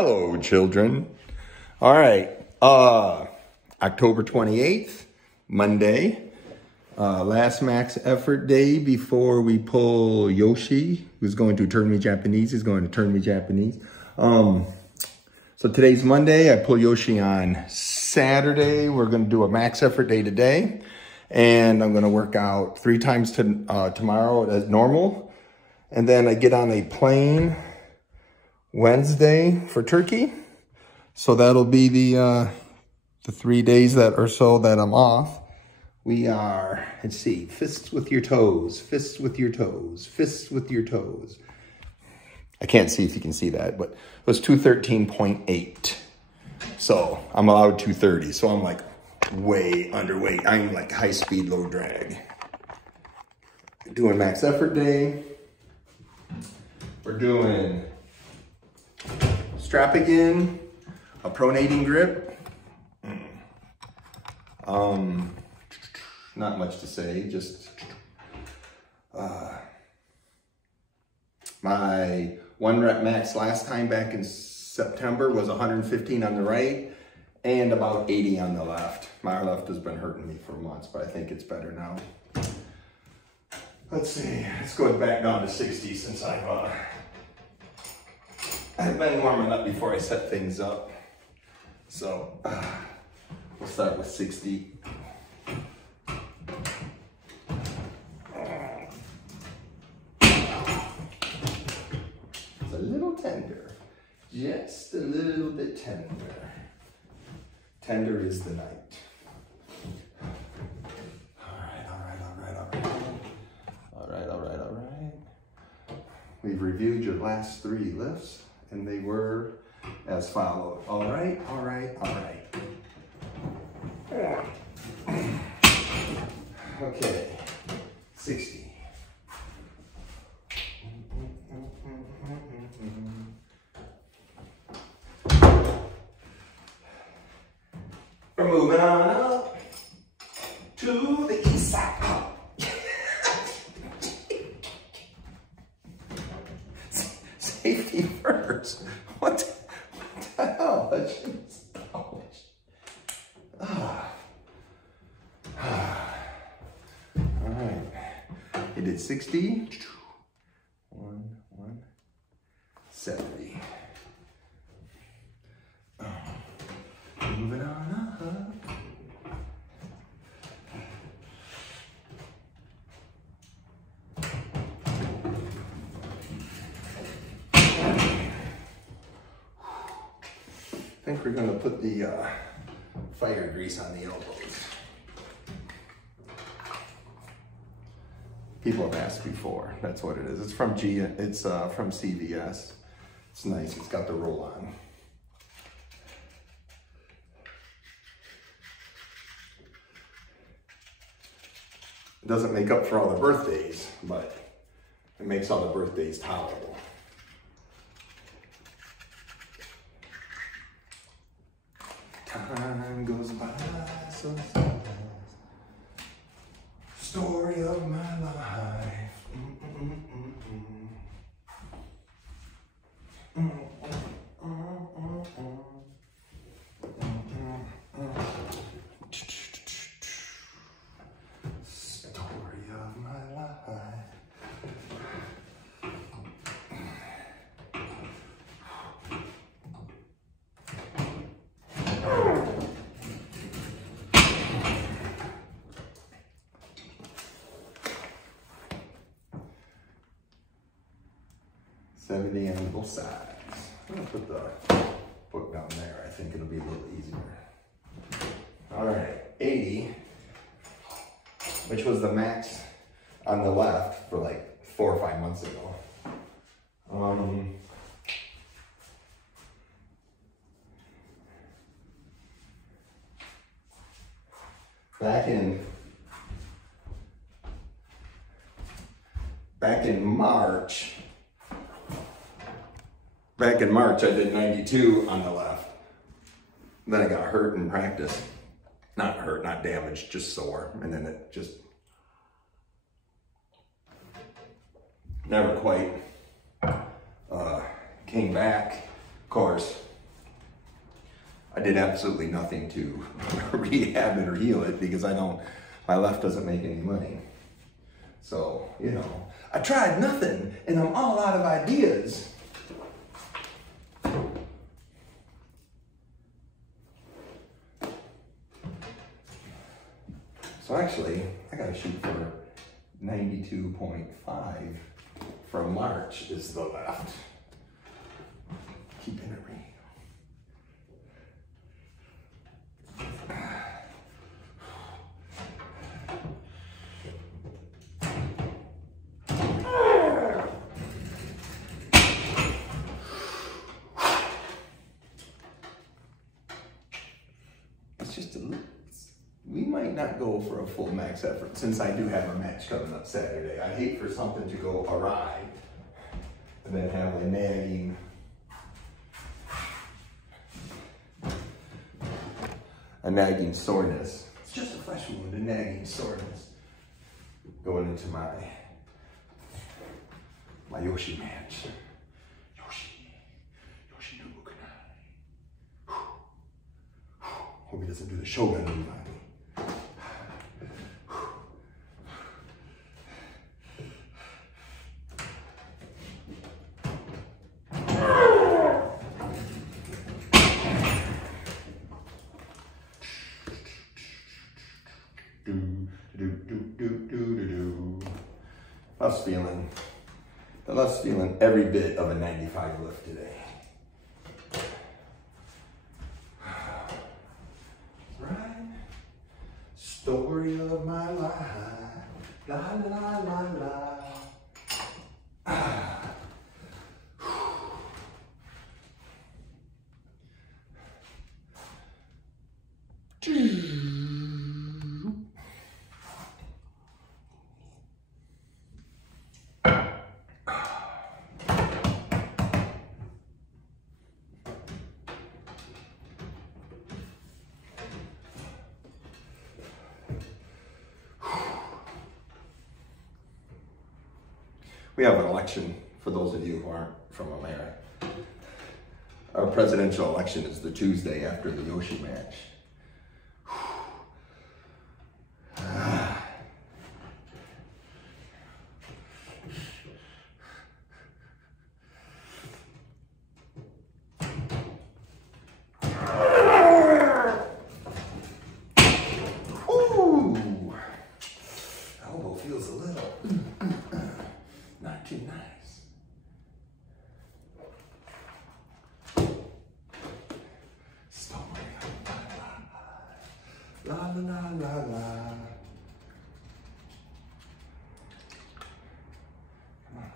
Hello, children. All right, October 28th, Monday, last max effort day before we pull Yoshi, who's going to turn me Japanese. He's going to turn me Japanese. So today's Monday. I pull Yoshi on Saturday. We're going to do a max effort day today. And I'm going to work out 3 times tomorrow as normal. And then I get on a plane Wednesday for Turkey. So that'll be the 3 days that or so that I'm off. We are, let's see, fists with your toes, fists with your toes, fists with your toes. I can't see if you can see that, but it was 213.8. So I'm allowed 230. So I'm like way underweight. I'm like high speed, low drag. Doing max effort day. We're doing strap again, a pronating grip. Not much to say, just my 1 rep max last time back in September was 115 on the right and about 80 on the left. My left has been hurting me for months, but I think it's better now. Let's see, let's go back down to 60 since I've been warming up before I set things up. So we'll start with 60. It's a little tender, just a little bit tender. Tender is the night. All right. We've reviewed your last 3 lifts, and they were as followed. All right. Okay, 60. We're moving on up to the east side. Safety first. What the hell? That shouldn't stop. All right. He did 60. 70. Moving on up. I think we're going to put the fire grease on the elbows. People have asked before. That's what it is. It's from from CVS. It's nice. It's got the roll on. It doesn't make up for all the birthdays, but it makes all the birthdays tolerable. Time goes by so fast. Story of my life. Story of my life. $70 on both sides. I'm gonna put the book down there. I think it'll be a little easier. All right, 80, which was the max on the left for like 4 or 5 months ago. Back in March, I did 92 on the left. Then I got hurt in practice. Not hurt, not damaged, just sore. And then it just never quite came back. Of course, I did absolutely nothing to rehab it or heal it because my left doesn't make any money. So, you know, I tried nothing and I'm all out of ideas. So actually, I gotta shoot for 92.5 from March is the left. Keeping it real. It's just a little. We might not go for a full max effort since I do have a match coming up Saturday. I hate for something to go awry and then have a nagging soreness. It's just a flesh wound, a nagging soreness going into my Yoshi match. Yoshi Kanai. Hope he doesn't do the Shogun move on me. I was feeling every bit of a 95 lift today. Right? Story of my life. La la la la. We have an election, for those of you who aren't from America. Our presidential election is the Tuesday after the Yoshi match. Elbow feels a little not too nice. Story of my life. La la la la la. Come on.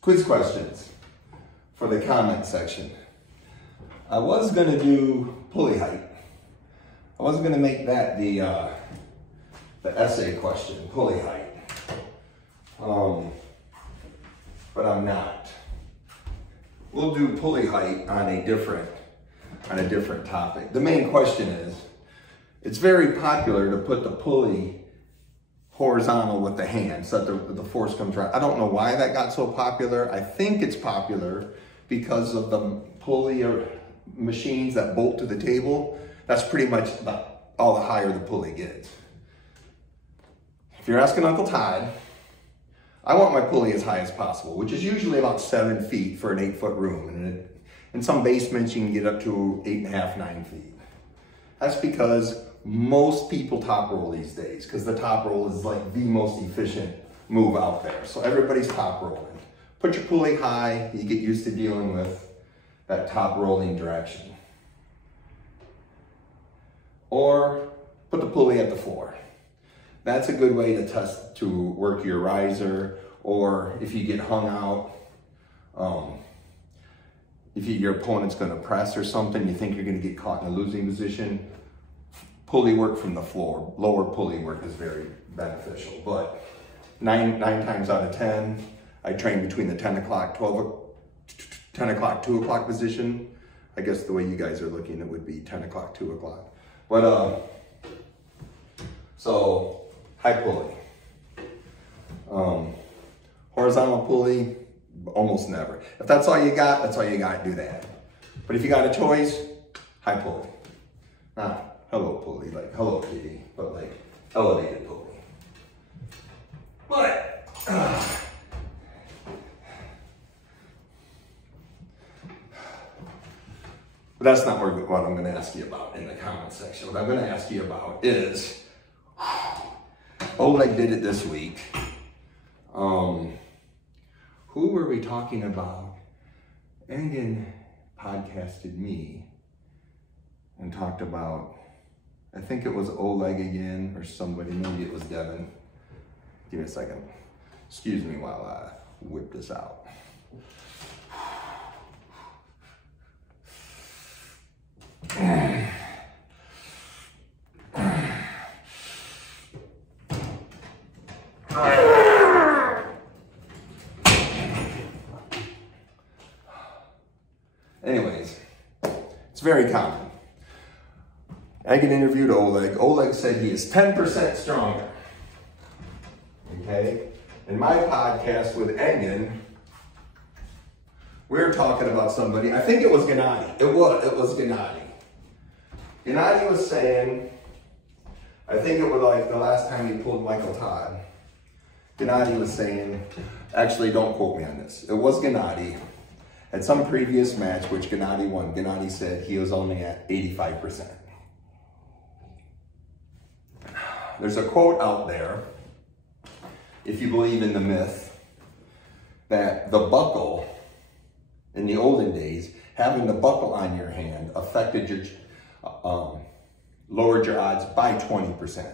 Quiz questions for the comment section. I was gonna do pulley height. I wasn't gonna make that the essay question, pulley height. But I'm not. We'll do pulley height on a different topic. The main question is, it's very popular to put the pulley horizontal with the hand so that the force comes right. I don't know why that got so popular. I think it's popular because of the pulley machines that bolt to the table. That's pretty much all the higher the pulley gets. If you're asking Uncle Todd, I want my pulley as high as possible, which is usually about 7 feet for an 8-foot room. And in some basements, you can get up to 8.5, 9 feet. That's because most people top roll these days, because the top roll is like the most efficient move out there. So everybody's top rolling. Put your pulley high, you get used to dealing with that top rolling direction. Or put the pulley at the floor. That's a good way to work your riser, or if you get hung out, if your opponent's gonna press or something, you think you're gonna get caught in a losing position, pulley work from the floor, lower pulley work is very beneficial. But nine times out of 10, I train between the 10 o'clock, 10 o'clock, 2 o'clock position. I guess the way you guys are looking, it would be 10 o'clock, 2 o'clock. But, so high pulley. Horizontal pulley, almost never. If that's all you got, that's all you got, do that. But if you got a choice, high pulley. Not hello pulley, like hello kitty, but like elevated pulley. But, but that's not what I'm gonna ask you about in the comment section. What I'm gonna ask you about is, Oleg did it this week. Who were we talking about? Engen podcasted me and talked about, I think it was Oleg again or somebody, maybe it was Devin. Give me a second. Excuse me while I whip this out. Anyways, it's very common. Engen interviewed Oleg. Oleg said he is 10% stronger. Okay? In my podcast with Engen, we were talking about somebody, I think it was Gennady. It was Gennady. Gennady was saying, I think it was like the last time he pulled Michael Todd. Gennady was saying, actually don't quote me on this. It was Gennady. At some previous match, which Gennady won, Gennady said he was only at 85%. There's a quote out there, if you believe in the myth, that the buckle, in the olden days, having the buckle on your hand affected your, lowered your odds by 20%.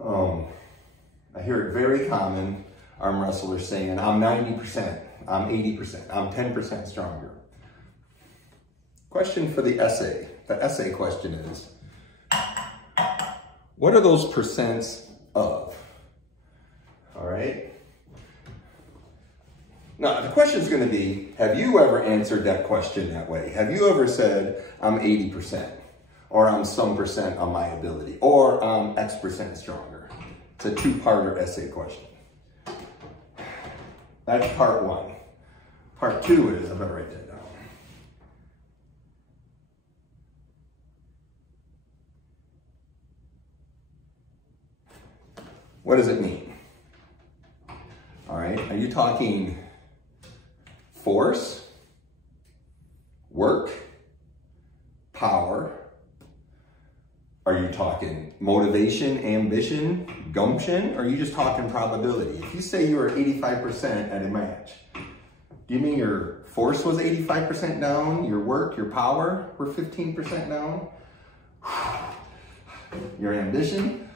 I hear it very common, arm wrestlers saying, I'm 90%, I'm 80%, I'm 10% stronger. Question for the essay. The essay question is, what are those percents of? All right? Now, the question is going to be, have you ever answered that question that way? Have you ever said, I'm 80%, or I'm some percent on my ability, or I'm X percent stronger? It's a two-parter essay question. That's part one. Part two is, I better write that down. What does it mean? All right, are you talking force, work, power? Are you talking motivation, ambition, gumption? Or are you just talking probability? If you say you were 85% at a match, do you mean your force was 85% down? Your work, your power were 15% down? Your ambition?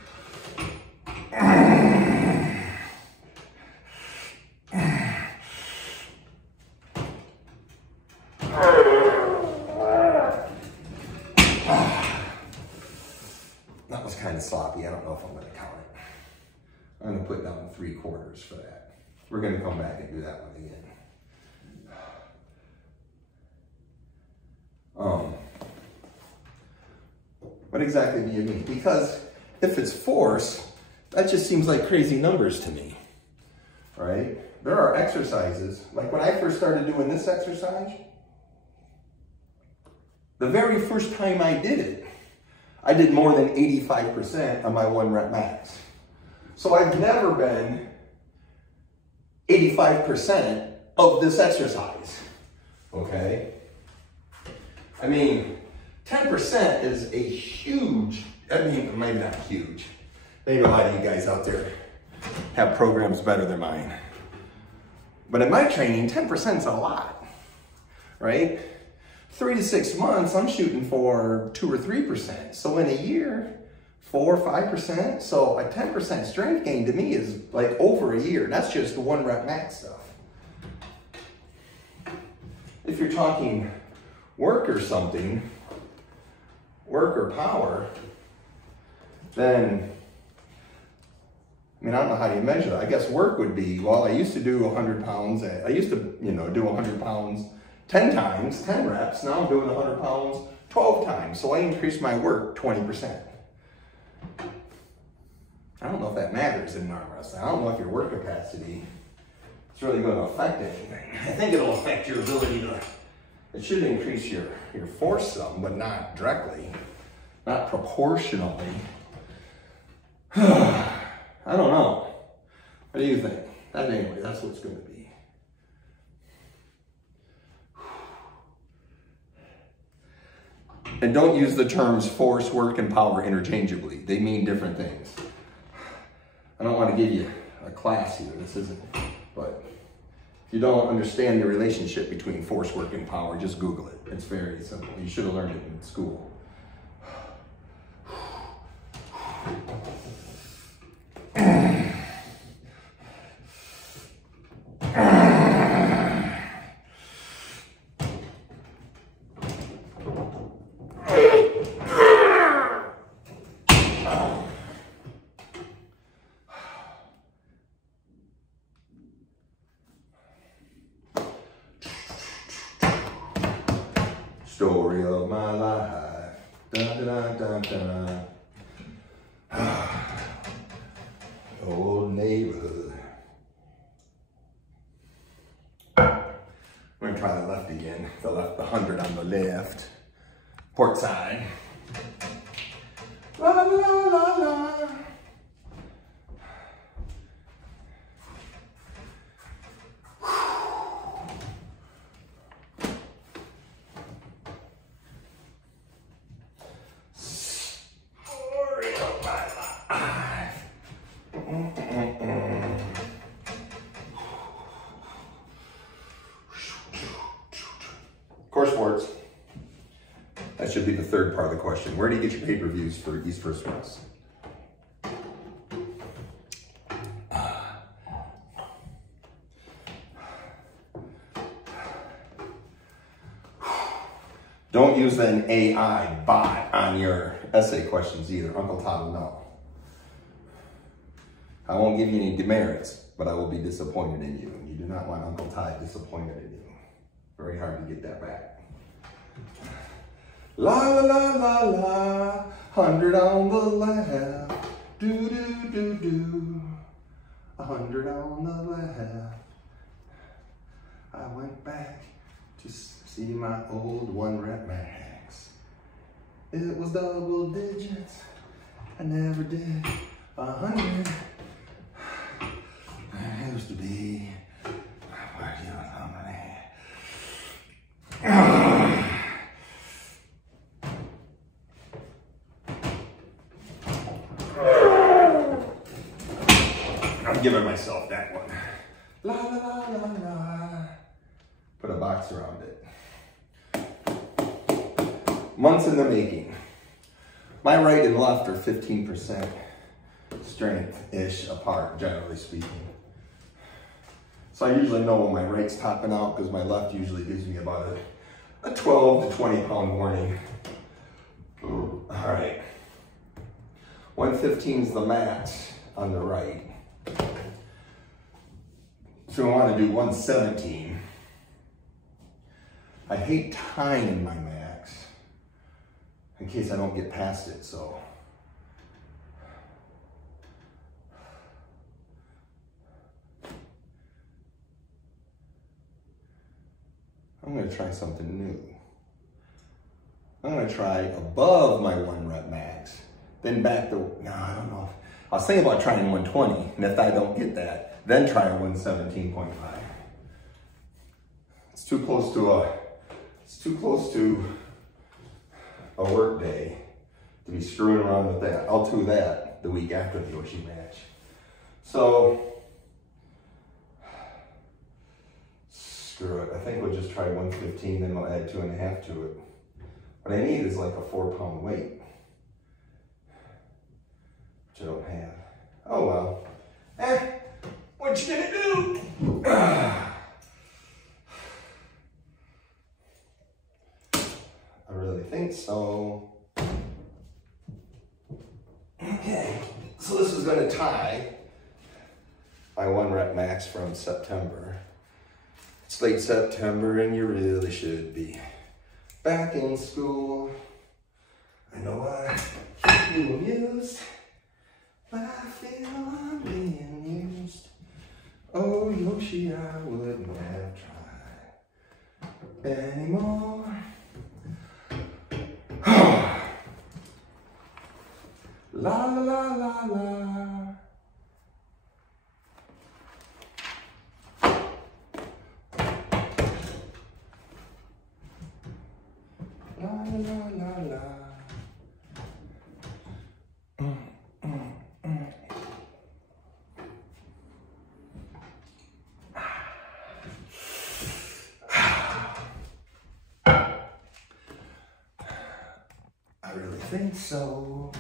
That was kind of sloppy. I don't know if I'm going to count it. I'm going to put down 3/4 for that. We're going to come back and do that one again. What exactly do you mean? Because if it's force, that just seems like crazy numbers to me, right? There are exercises, like when I first started doing this exercise, the very first time I did it, I did more than 85% on my 1 rep max. So I've never been 85% of this exercise, okay? I mean, 10% is a huge, I mean, maybe not huge. Maybe a lot of you guys out there have programs better than mine. But in my training, 10% is a lot, right? 3 to 6 months, I'm shooting for 2 or 3%. So in a year, 4 or 5%. So a 10% strength gain to me is like over a year. That's just the 1 rep max stuff. If you're talking work or something, work or power, then, I mean, I don't know how do you measure that. I guess work would be, well, I used to do 100 pounds. I used to, you know, do 100 pounds 10 times, 10 reps. Now I'm doing 100 pounds 12 times. So I increased my work 20%. I don't know if that matters in arm wrestling. I don't know if your work capacity is really going to affect anything. I think it'll affect your ability to, it should increase your force some, but not directly, not proportionally. I don't know. What do you think? Anyway, that's what it's going to be. And don't use the terms force, work, and power interchangeably. They mean different things. I don't want to give you a class here. This isn't. But if you don't understand the relationship between force, work, and power, just Google it. It's very simple. You should have learned it in school. Story of my life. Dun, dun, dun, dun, dun. Old neighborhood. I'm gonna try the left again. The 100 on the left. Port side. La la la la la. Coresports. That should be the third part of the question. Where do you get your pay-per-views for East First West? Don't use an AI bot on your essay questions either. Uncle Todd will know. I won't give you any demerits, but I will be disappointed in you. You do not want Uncle Todd disappointed in you. Very hard to get that back. La la la la la, 100 on the left, do do do do, 100 on the left. I went back to see my old 1 rep max. It was double digits. I never did 100. I used to be. I'm giving myself that one. La la la la la. Put a box around it. Months in the making. My right and left are 15% strength-ish apart, generally speaking. So I usually know when my right's topping out because my left usually gives me about a 12 to 20 pound warning. All right. 115 is the max on the right. So I want to do 117. I hate tying my max in case I don't get past it, so. I'm going to try something new. I'm going to try above my 1 rep max, then back to, no, I don't know. I was thinking about trying 120, and if I don't get that, then try a 117.5. It's too close to a work day to be screwing around with that. I'll do that the week after the Yoshi match. So, screw it. I think we'll just try 115, then we'll add 2.5 to it. What I need is like a 4-pound weight, which I don't have. Oh well. What you gonna do? I really think so. Okay, so this is gonna tie my 1 rep max from September. It's late September and you really should be back in school. I know I keep you amused, but I feel I'm being used. Oh, Yoshi, I wouldn't have tried anymore. La la la la la. La la la la. I really think so.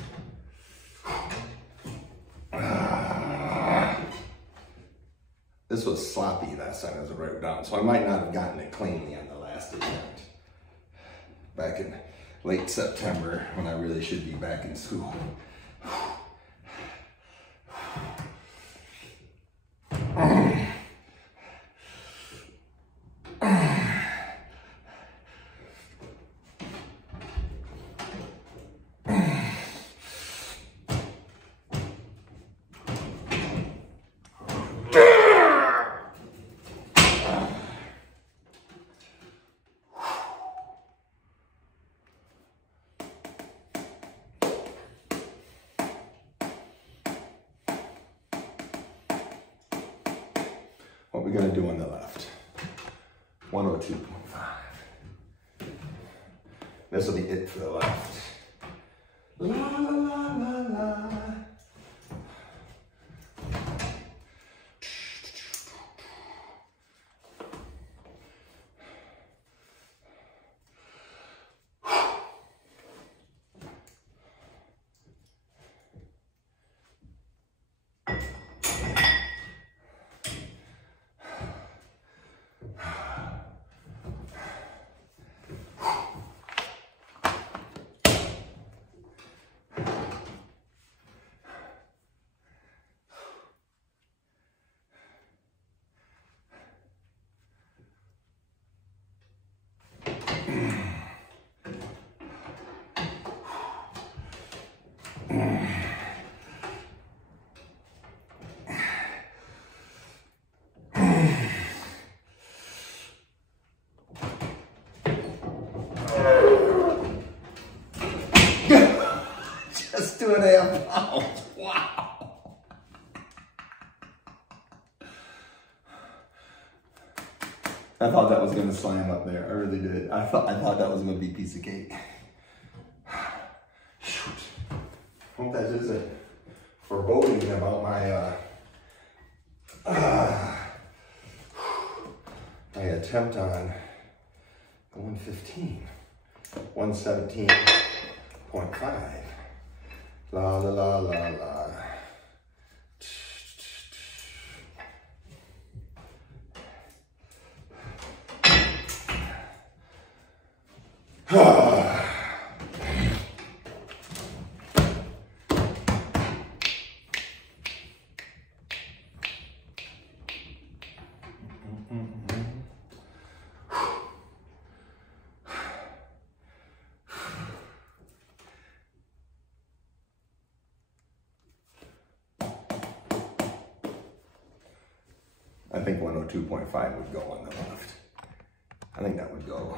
This was sloppy last time as I wrote it down, so I might not have gotten it cleanly on the last attempt. Back in late September when I really should be back in school. What we're gonna do on the left, 102.5. This will be it for the left. La la la la la. Just 2.5 pounds. Wow. I thought that was gonna slam up there. I really did. I thought that was gonna be a piece of cake. Shoot. Hope that isn't foreboding about my my attempt on the 115. 117.5. La la la la la. I think 102.5 would go on the left. I think that would go.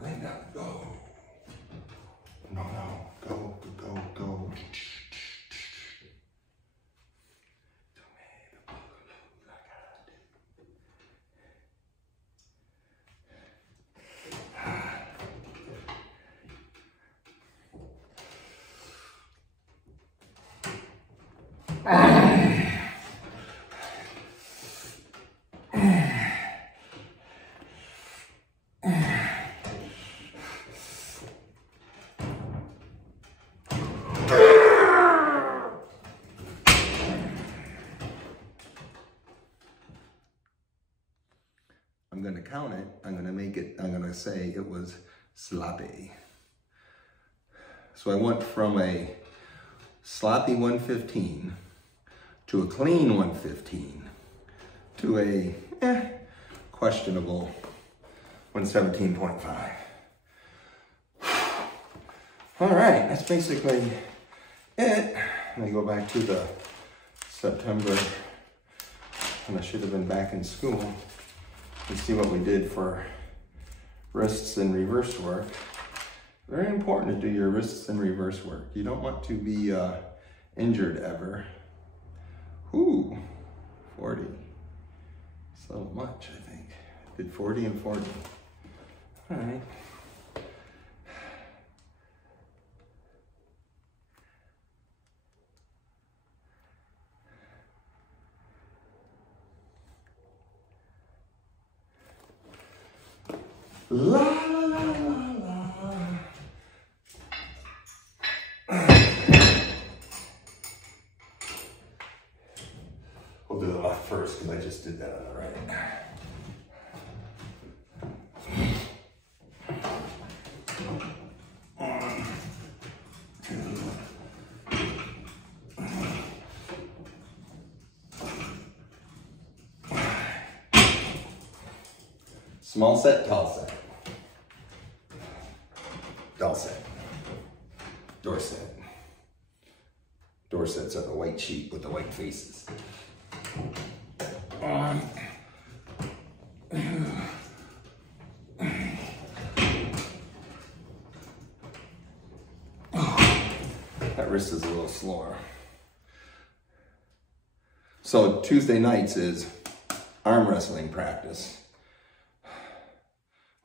I think that would go. No, go, go, go. I'm gonna count it, I'm gonna say it was sloppy. So I went from a sloppy 115 to a clean 115 to a questionable 117.5. All right, that's basically it. Let me go back to the September when I should have been back in school. Let's see what we did for wrists and reverse work. Very important to do your wrists and reverse work. You don't want to be injured ever. Ooh, 40. So much, I think. Did 40 and 40. All right. La la la la la. We'll do the left first because I just did that on the right. Small set, tall set. Dull set. Dorset. Dorsets are the white sheep with the white faces. That wrist is a little slower. So Tuesday nights is arm wrestling practice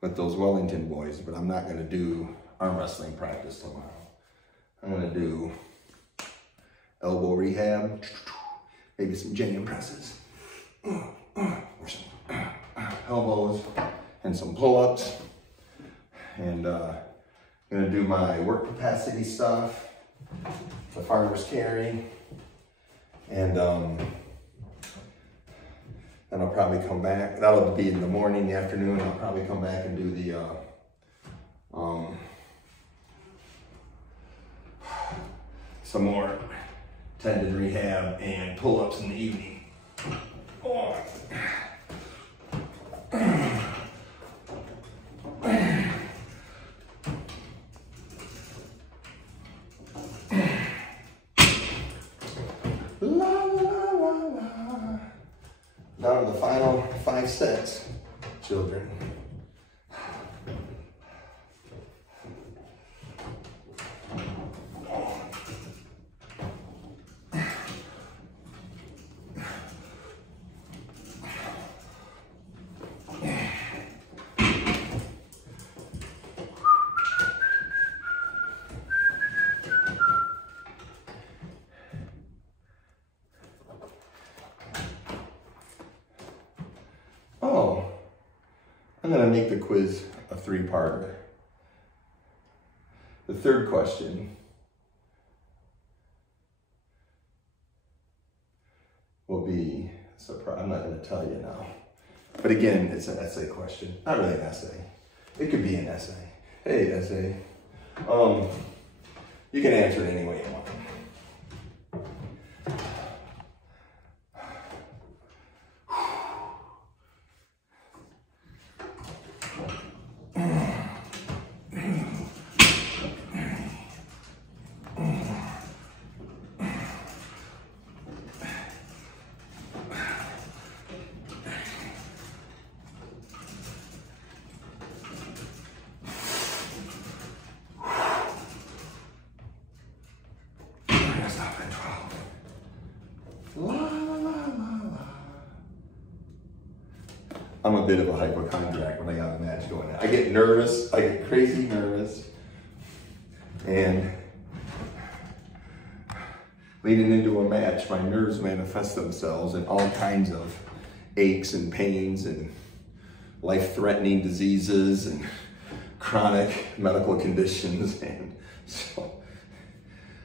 with those Wellington boys, but I'm not gonna do arm wrestling practice tomorrow. I'm gonna do elbow rehab, maybe some genuine presses, or some elbows, and some pull-ups. And I'm gonna do my work capacity stuff, the farmer's carry, and then I'll probably come back. That'll be in the morning, the afternoon. I'll probably come back and do the some more tendon rehab and pull-ups in the evening. Oh. Down to the final 5 sets, children. Oh, I'm gonna make the quiz a 3-parter. The third question will be, I'm not gonna tell you now. But again, it's an essay question. Not really an essay. It could be an essay. Hey, essay. You can answer it any way you want. I'm a bit of a hypochondriac when I got a match going on. I get nervous, I get crazy nervous, and leading into a match, my nerves manifest themselves in all kinds of aches and pains and life-threatening diseases and chronic medical conditions. And so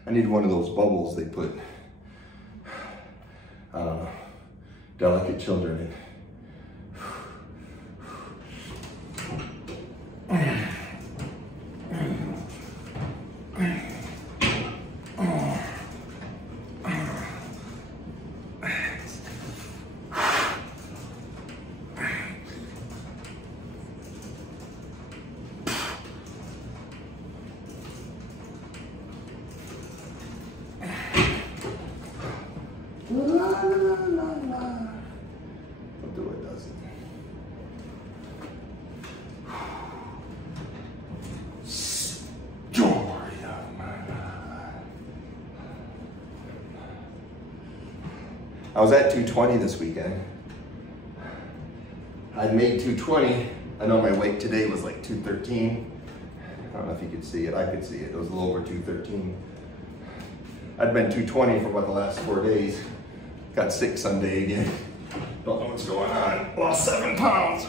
I need one of those bubbles they put delicate children in. Don't do it, does it? Story of my life. I was at 220 this weekend. I'd made 220. I know my weight today was like 213. I don't know if you could see it. I could see it. It was a little over 213. I'd been 220 for about the last 4 days. Got sick Sunday again. Don't know what's going on. Lost 7 pounds.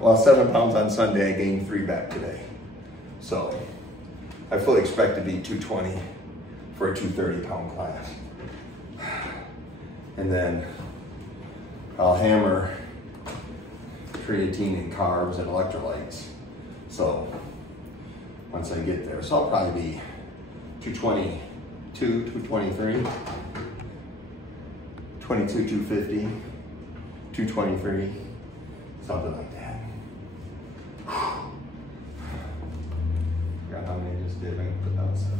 Lost 7 pounds on Sunday. I gained 3 back today. So I fully expect to be 220 for a 230-pound class. And then I'll hammer creatine and carbs and electrolytes. So once I get there, so I'll probably be 222, 223, 22, 250, 223, something like that. Forgot how many I just did. I can put that 7.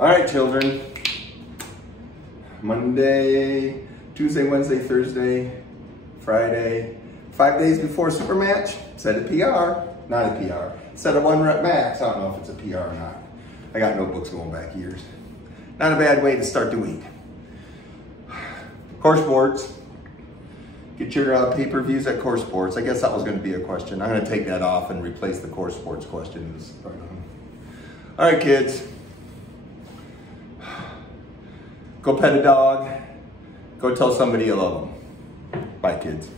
All right, children. Monday, Tuesday, Wednesday, Thursday, Friday. 5 days before super match, set a PR. Not a PR. Set a 1 rep max. I don't know if it's a PR or not. I got notebooks going back years. Not a bad way to start the week. Coresports. Get your pay-per-views at Coresports. I guess that was going to be a question. I'm going to take that off and replace the Coresports question. All right, kids. Go pet a dog. Go tell somebody you love them. Bye, kids.